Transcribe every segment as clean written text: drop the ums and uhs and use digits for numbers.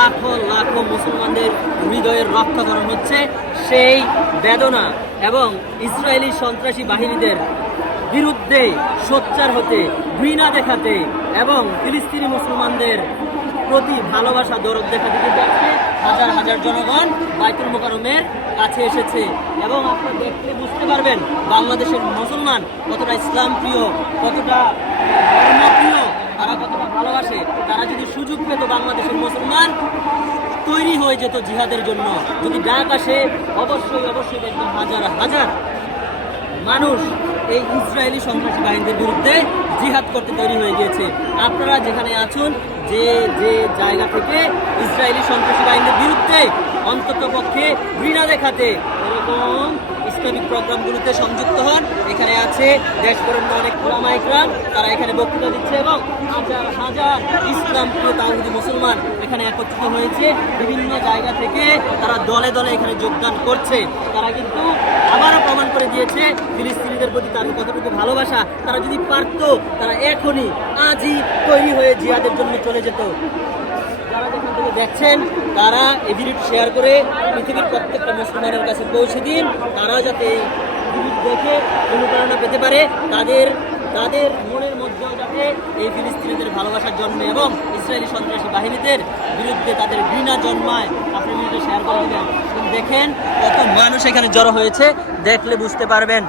লাখো লাখো মুসলমানদের হৃদয়ের রক্তকরণ হচ্ছে, সেই বেদনা এবং ইসরায়েলি সন্ত্রাসী বাহিনীদের বিরুদ্ধে সোচ্চার হতে, ঘৃণা দেখাতে এবং ফিলিস্তিনি মুসলমানদের প্রতি ভালোবাসা দরদ দেখাতে কিন্তু আজকে হাজার হাজার জনগণ বাইতুল মোকাররমের কাছে এসেছে। এবং আপনারা দেখতে বুঝতে পারবেন বাংলাদেশের মুসলমান কতটা ইসলাম প্রিয়, কতটা ধর্মপ্রিয়, তারা কতটা ভালোবাসে। তারা যদি সুযোগ পেত বাংলাদেশের মুসলমান তৈরি হয়ে যেত জিহাদের জন্য। যদি ডাক আসে অবশ্যই অবশ্যই দেখবেন হাজার হাজার মানুষ এই ইসরায়েলি সন্ত্রাসী বাহিনীদের বিরুদ্ধে জিহাদ করতে তৈরি হয়ে গিয়েছে। আপনারা যেখানে আছেন, যে যে জায়গা থেকে ইসরায়েলি সন্ত্রাসী বাহিনীর বিরুদ্ধে অন্তত পক্ষে ঘৃণা দেখাতে এরকম ইসলামিক প্রোগ্রামগুলোতে সংযুক্ত হন। এখানে আছে দেশ বরেণ্য অনেক উলামা ইকরাম, তারা এখানে বক্তৃতা দিচ্ছে এবং হাজার হাজার ইসলাম প্রিয় তাওহীদি মুসলমান এখানে একত্রিত হয়েছে। বিভিন্ন জায়গা থেকে তারা দলে দলে এখানে যোগদান করছে। তারা কিন্তু আবারও প্রমাণ করে দিয়েছে ফিলিস্তিনিদের প্রতি তাদের কতটুকু ভালোবাসা। তারা যদি পারত, তারা এখনই আজই তৈরি হয়ে জিহাদের জন্য চলে যেত। যারা যেখান থেকে দেখছেন তারা এই ভিডিওটি শেয়ার করে পৃথিবীর প্রত্যেকটা মুসলমানের কাছে পৌঁছে দিন। তারা যাতে এই ভিডিও দেখে অনুপ্রেরণা পেতে পারে, তাদের মনের মধ্যেও যাতে এই ফিলিস্তিনিদের ভালোবাসার জন্মে এবং ইসরায়েলি সন্ত্রাসী বাহিনীদের বিরুদ্ধে তাদের ঘৃণা জন্মায়। আপনি ভিডিওটি শেয়ার করে দেবেন। দেখেন কত মানুষ এখানে জড়ো হয়েছে, দেখলে বুঝতে পারবেন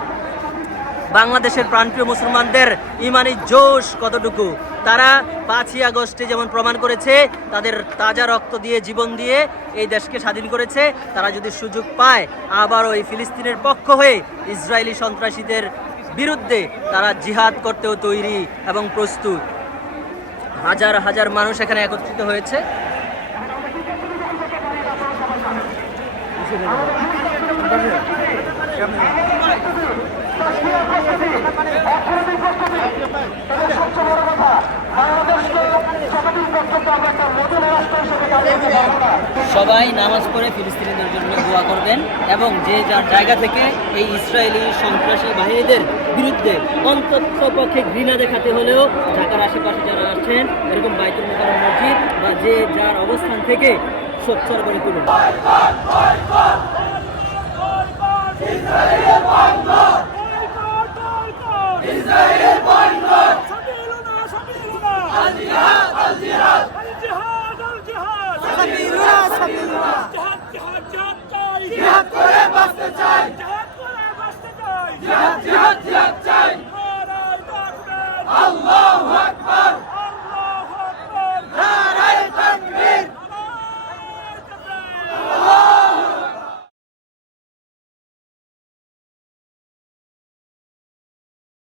বাংলাদেশের প্রাণপ্রিয় মুসলমানদের ইমানি জোশ কতটুকু। তারা 5ই আগস্টে যেমন প্রমাণ করেছে তাদের তাজা রক্ত দিয়ে, জীবন দিয়ে এই দেশকে স্বাধীন করেছে, তারা যদি সুযোগ পায় আবারও এই ফিলিস্তিনের পক্ষ হয়ে ইসরায়েলি সন্ত্রাসীদের বিরুদ্ধে তারা জিহাদ করতেও তৈরি এবং প্রস্তুত। হাজার হাজার মানুষ এখানে একত্রিত হয়েছে। সবাই নামাজ পড়ে ফিলিস্তিনিদের জন্য দোয়া করবেন এবং যে যার জায়গা থেকে এই ইসরায়েলি সন্ত্রাসী বাহিনীদের বিরুদ্ধে অন্তত পক্ষে ঘৃণা দেখাতে হলেও ঢাকার আশেপাশে যারা আছেন এরকম বাইতুল মোকাররম মসজিদ বা যে যার অবস্থান থেকে সোচ্চার করে তুলুন। আল্লাহু আকবার।